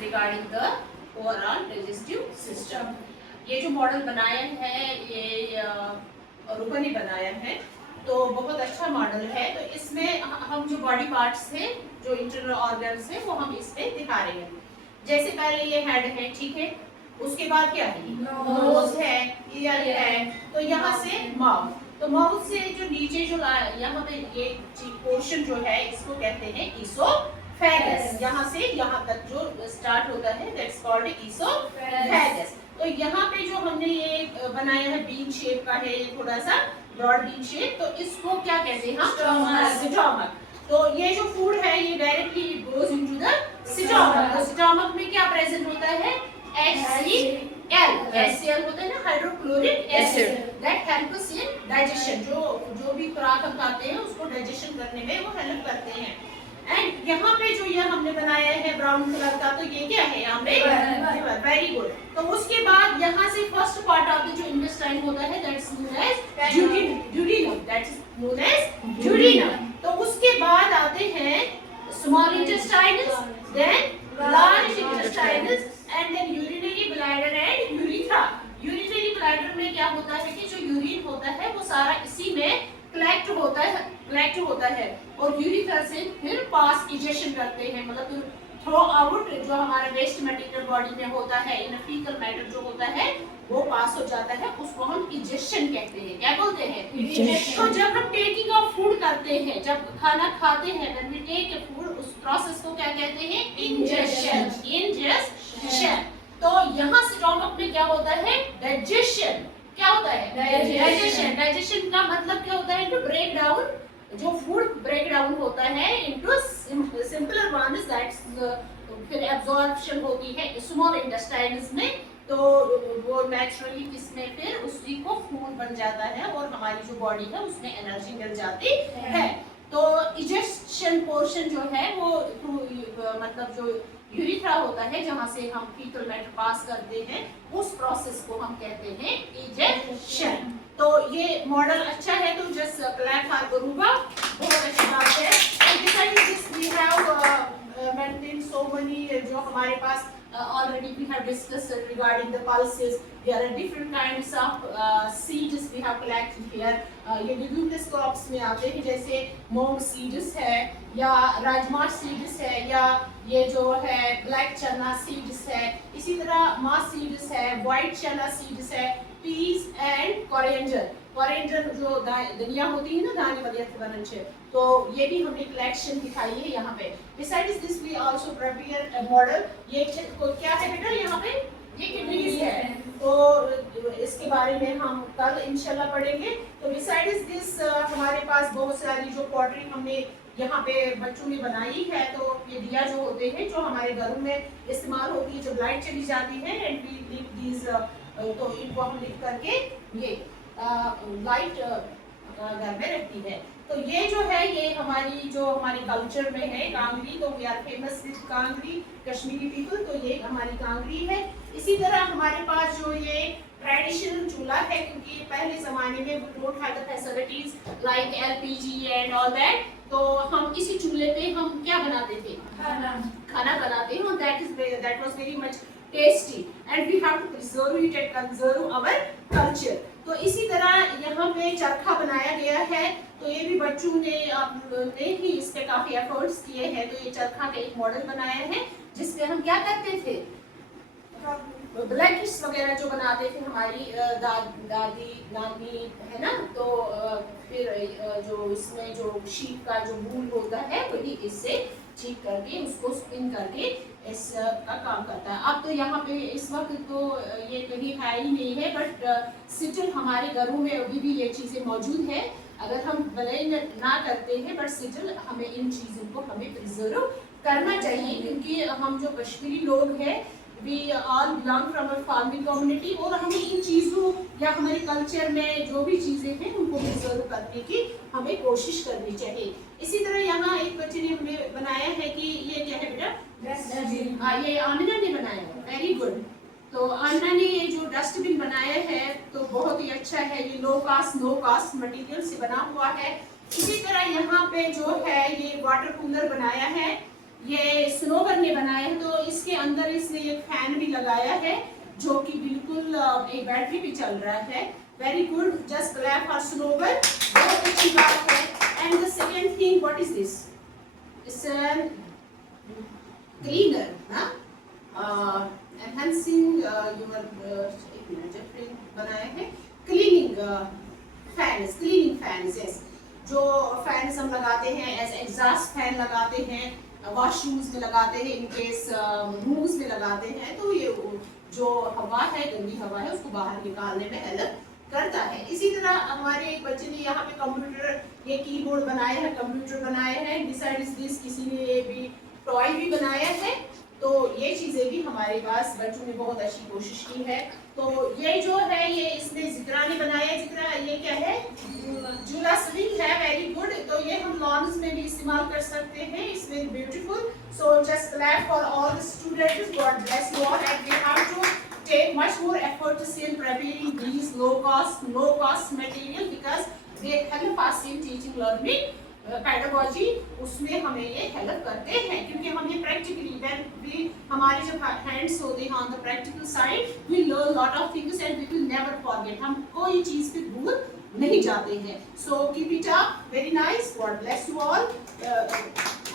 regarding the overall digestive system. ये जो model बनाया है ये रूपा ने बनाया है, तो बहुत अच्छा मॉडल है। तो इसमें हम जो बॉडी पार्ट्स थे, जो इंटरनल ऑर्गन्स है, वो हम इस पे दिखा रहे हैं। जैसे पहले ये हेड है, ठीक है, उसके बाद क्या है, नोज है, ईयर है, तो यहाँ से माउथ, तो माउथ से जो नीचे जो यहाँ पे ये पोर्शन जो है इसको कहते हैं ईसोफेगस। यहाँ से यहाँ तक जो स्टार्ट होता है दैट्स कॉल्ड ईसोफेगस। तो यहाँ पे जो हमने ये बनाया है बीन शेप का है, ये थोड़ा सा ब्रॉड बीन शेप, तो इसको क्या कहते हैं हम, स्टमक। तो ये जो फूड है ये directly goes into the stomach. तो स्टमक में क्या प्रेजेंट होता है, HCl होता है ना, hydrochloric acid, that helps in digestion. जो भी खुराक हम खाते हैं उसको डाइजेशन करने में वो हेल्प करते हैं। एंड यहाँ पे जो ये हमने बनाया है ब्राउन कलर का, तो ये क्या है यहाँ पे लिवर, वेरी गुड। तो उसके बाद यहाँ से फर्स्ट पार्ट ऑफ द जो इंटेस्टाइन होता है that's known as duodenum, that's known as duodenum. तो उसके बाद आते हैं small intestines, then large intestines, and then urinary bladder and urethra. Urinary bladder में क्या होता है कि जो यूरिन होता है वो सारा इसी में कलेक्ट होता है और यूरिथ्रा से फिर पास इजेक्शन करते हैं, मतलब थ्रो आउट जो हमारा वेस्ट मटेरियल बॉडी में होता है, इन फीकल मैटर जो होता है वो पास हो जाता है, उसको हम इजेक्शन कहते हैं। क्या बोलते हैं, तो जब हम टेकिंग ऑफ फूड करते हैं, जब खाना खाते हैं, when we take a food, उस प्रोसेस को क्या कहते हैं, इंजेक्शन। तो यहाँ स्टमक में क्या होता है, डाइजेशन। क्या होता है, डाइजेशन। डाइजेशन का मतलब क्या होता है, इनटू ब्रेक डाउन, जो फूड ब्रेक डाउन होता है इनटू सिंपलर वंस, दैट्स फिर एब्जॉर्प्शन होती है स्मॉल इंटेस्टाइन्स में, तो वो नेचुरली किसमें फिर उसी को फूड बन जाता है और हमारी जो बॉडी है उसमें एनर्जी मिल जाती है। तो इजेक्शन पोर्शन जो है वो मतलब जो यूरिथ्रा होता है जहाँ से हम फीकल मैटर पास करते हैं, उस प्रोसेस को हम कहते हैं इजेक्शन। तो ये मॉडल अच्छा है, तो जस्ट क्लैप फॉर रूबा, बहुत अच्छी बात है। And besides this we have maintain so many, जो हमारे पास already we have discussed regarding the pulses. There are different kinds of seeds we have collected here. ये विभिन्न क्रॉप्स में आते हैं, जैसे मूंग सीड्स है या राजमा सीड्स है, या ये जो है ब्लैक चना सीड्स है, इसी तरह मास सीड्स है, व्हाइट चना सीड्स है, पीस एंड कोरिएंडर जो धनिया होती है ना, दाने वाली बनन छे, तो ये भी हमने कलेक्शन दिखाई है यहाँ पे। Besides this we also prepare a model। ये क्या है बेटा, यहाँ पे ये किडनीज है, तो इसके बारे में हम कल इंशाल्लाह पढ़ेंगे। तो besides this हमारे पास बहुत सारी जो पॉटरी हमने यहाँ पे बच्चों ने बनाई है, तो ये दिया जो होते हैं जो हमारे घरों में इस्तेमाल होती है, जब लाइट चली जाती है, एंड वी लीव दीज, तो इनको हम लिख करके ये लाइट घर में रहती है। तो ये जो है ये हमारे कल्चर में है कांगरी, तो we are famous with kangri, Kashmiri people, तो ये हमारी कांगरी है। इसी तरह हमारे पास जो ये ट्रेडिशनल चूल्हा है, क्योंकि पहले जमाने में we don't have the facilities like LPG and all that, तो हम इसी चूल्हे पे हम क्या बनाते थे, खाना बनाते हैं, that was very much tasty and we have to preserve it and conserve our culture. तो इसी तरह यहाँ पे चरखा बनाया गया है, तो ये भी बच्चों ने ही इस पे काफी एफर्ट्स किए हैं। तो ये चरखा का एक मॉडल बनाया है जिसपे हम क्या करते थे, ब्लैंकेट्स वगैरह जो बनाते थे हमारी दादी नानी है ना, तो फिर जो इसमें जो शीप का जो वूल होता है वही इससे चीप करके उसको स्पिन करके इसका काम करता है। अब तो यहाँ पे इस वक्त तो ये कहीं है ही नहीं है, बट स्टिल हमारे घरों में अभी भी ये चीज़ें मौजूद है। अगर हम भले ना करते हैं, बट स्टिल हमें इन चीज़ों को हमें प्रिजर्व करना चाहिए, क्योंकि हम जो कश्मीरी लोग हैं we all belong from a farming community, और हमें इन चीज़ों या हमारे कल्चर में जो भी चीज़ें हैं उनको प्रिजर्व करने की हमें कोशिश करनी चाहिए। इसी तरह यहाँ एक बच्चे ने हमें बनाया है कि ये क्या है बेटा, हाँ ये आमिना ने बनाया है, वेरी गुड। तो आमिना ने ये जो डस्टबिन बनाया है तो बहुत ही अच्छा है, ये लो कास्ट मटेरियल से बना हुआ है। इसी तरह यहाँ पे जो है ये वाटर कूलर बनाया है, ये स्नोवर ने बनाया है, तो इसके अंदर लगाया है जो कि बिल्कुल एक बैटरी पे चल रहा है। Very good, just clap for snowball, बहुत अच्छी बात है। And the second thing, what is this? It's cleaner ना, एनहांसिंग योर एक मिनट जब बनाया है cleaning fans, cleaning fans, yes, जो फैंस हम लगाते हैं एज एग्जॉस्ट फैन लगाते हैं, वॉशरूम्स में लगाते हैं, इन केस रूम्स में लगाते हैं, तो ये जो हवा है, गंदी हवा है, उसको बाहर निकालने में हेल्प करता है। इसी तरह हमारे एक बच्चे ने यहाँ पे कंप्यूटर, ये कीबोर्ड बनाया है, कंप्यूटर बनाया है, डिसाइड दिस, किसी ने ये भी टॉय भी बनाया है। तो ये चीजें भी हमारे पास बच्चों ने बहुत अच्छी कोशिश की है। तो ये जो है ये इसमें जिक्रा ने बनाया, जिक्रा ये क्या है? झूला स्विंग है, वेरी गुड। तो ये हम लॉन्स में भी इस्तेमाल कर सकते हैं, इसमें beautiful. So just clap for all the students, God bless you all, and we have to take much more effort in preparing these low cost material because they help us in teaching learning pedagogy, उसमें हमें ये help करते हैं क्योंकि हम ये practically when we हमारे जब हैंड्स होते हैं on the practical side, we learn lot of things and we will never forget, हम कोई चीज पे भूल नहीं जाते हैं। So keep it up, very nice, God bless you all.